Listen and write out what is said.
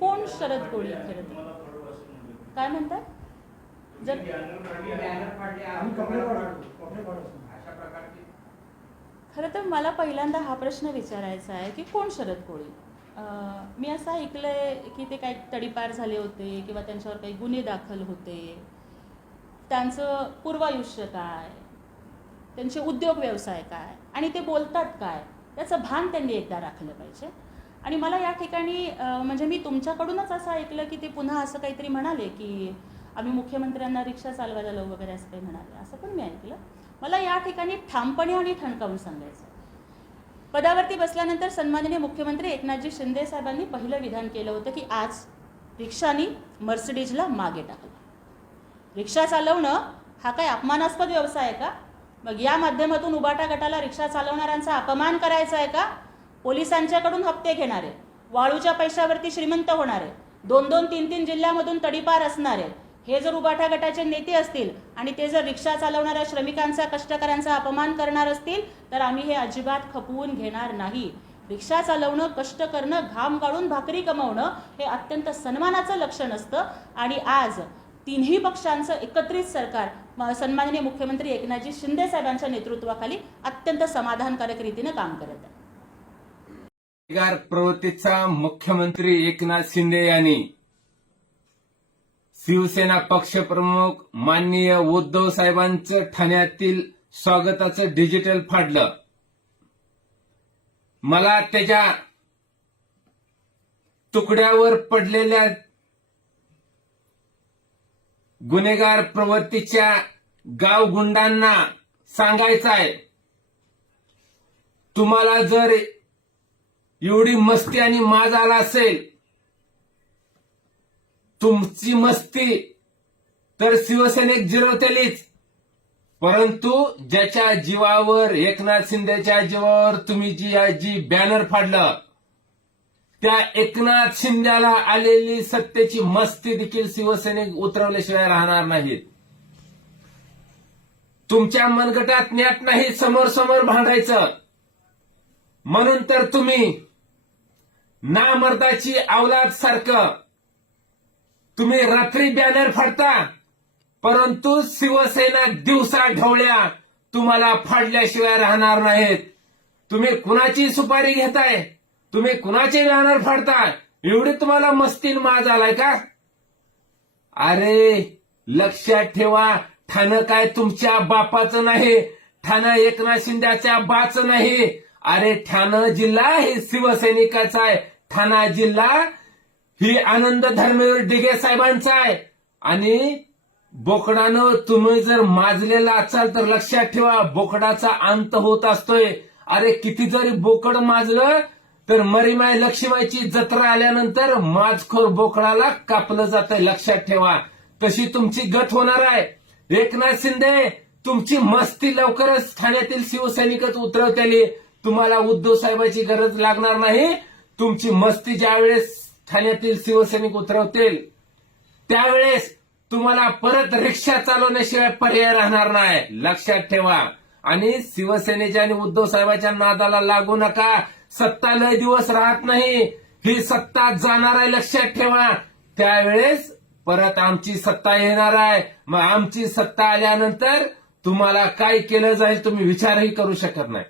कोण शरद कोळी खरं तर? काय म्हणतात जर खरं तर मला पहिल्यांदा हा प्रश्न विचारायचा आहे की कोण शरद कोळी? मी असं ऐकलंय की ते काही तडीपार झाले होते किंवा त्यांच्यावर काही गुन्हे दाखल होते. त्यांचं पूर्वायुष्य काय? त्यांचे उद्योग व्यवसाय काय? आणि ते बोलतात काय? याचं भान त्यांनी एकदा राखलं पाहिजे. आणि मला या ठिकाणी म्हणजे मी तुमच्याकडूनच असं ऐकलं की ते पुन्हा असं काहीतरी म्हणाले की आम्ही मुख्यमंत्र्यांना रिक्षा चालवायला लावू वगैरे असं काही म्हणाले. असं पण मी ऐकलं. मला या ठिकाणी ठामपणे आणि ठणकावून सांगायचं पदावरती बसल्यानंतर सन्माननीय मुख्यमंत्री एकनाथजी शिंदे साहेबांनी पहिलं विधान केलं होतं की आज रिक्षानी मर्सिडीजला मागे टाकलं. रिक्षा चालवणं हा काय अपमानास्पद व्यवसाय आहे का? मग या माध्यमातून उबाटा गटाला रिक्षा चालवणाऱ्यांचा अपमान करायचा आहे का? पोलिसांच्याकडून हप्ते घेणारे वाळूच्या पैशावरती श्रीमंत होणारे दोन दोन तीन तीन जिल्ह्यामधून तडीपार असणारे हे जर उबाठा गटाचे नेते असतील आणि ते जर रिक्षा चालवणाऱ्या श्रमिकांचा कष्टकऱ्यांचा अपमान करणार असतील तर आम्ही हे अजिबात खपवून घेणार नाही. रिक्षा चालवणं कष्ट करणं घाम गाळून भाकरी कमवणं हे अत्यंत सन्मानाचं लक्षण असतं आणि आज तिन्ही पक्षांचं एकत्रित सरकार सन्माननीय मुख्यमंत्री एकनाथजी शिंदे साहेबांच्या नेतृत्वाखाली अत्यंत समाधानकारक रीतीनं काम करत आहे. रोजगार प्रवृत्तीचा मुख्यमंत्री एकनाथ शिंदे यांनी शिवसेना पक्षप्रमुख माननीय उद्धव साहेबांचं ठाण्यातील स्वागताचं डिजिटल फाडलं. मला त्याच्या तुकड्यावर पडलेल्या गुन्हेगार प्रवृत्तीच्या गाव गुंडांना सांगायचं आहे. तुम्हाला जर एवढी मस्ती आणि माज आला असेल तुमची मस्ती तर शिवसेनेक जिरवतेलीच. परंतु ज्याच्या जीवावर एकनाथ शिंदेच्या जीवावर तुम्ही जी जी बॅनर फाडलं त्या एकनाथ शिंद्याला आलेली सत्तेची मस्ती देखील शिवसेनेक उतरवल्याशिवाय राहणार नाहीत. तुमच्या मनगटात ज्ञात नाही समोर समोर भांडायचं. म्हणून तर तुम्ही नामर्दाची अवलाद सारखं. तुम्ही रात्री बॅनर फाडता परंतु शिवसेना दिवसा ढवळ्या तुम्हाला फाडल्याशिवाय राहणार नाहीत. तुम्ही कुणाची सुपारी घेताय? तुम्ही कुणाचे बॅनर फाडताय? एवढी तुम्हाला मस्तीन माज आलाय का? अरे लक्षात ठेवा ठाणं काय तुमच्या बापाचं नाही ठाणं एकनाथ शिंद्याच्या बाच नाही. अरे ठाणं जिल्हा हे शिवसैनिकाचा आहे. ठाणा जिल्हा ही आनंद धर्मवीर डिगे साहेबांचा आहे. आणि बोकडानं तुम्ही जर माजलेला असाल तर लक्षात ठेवा बोकडाचा अंत होत असतोय. अरे किती जरी बोकड माजलं तर मरीमाय लक्ष्मीची जत्रा आल्यानंतर माजखोर बोकडाला कापलं जातंय. लक्षात ठेवा. तशी तुमची गत होणार आहे. एकनाथ शिंदे तुमची मस्ती लवकरच ठाण्यातील शिवसैनिकच उतरवतेली. तुम्हाला उद्धव साहेबाची गरज लागणार नाही. तुमची मस्ती ज्यावेळेस ठाण्यातील शिवसैनिक उतरवतील त्यावेळेस तुम्हाला परत रिक्षा चालवण्याशिवाय पर्याय राहणार नाही. लक्षात ठेवा. आणि शिवसेनेच्या आणि उद्धव साहेबांच्या नादाला लागू नका. सत्ता लय दिवस राहत नाही. ही सत्ता जाणार आहे लक्षात ठेवा. त्यावेळेस परत आमची सत्ता येणार आहे. मग आमची सत्ता आल्यानंतर तुम्हाला काय केलं जाईल तुम्ही विचारही करू शकत नाही.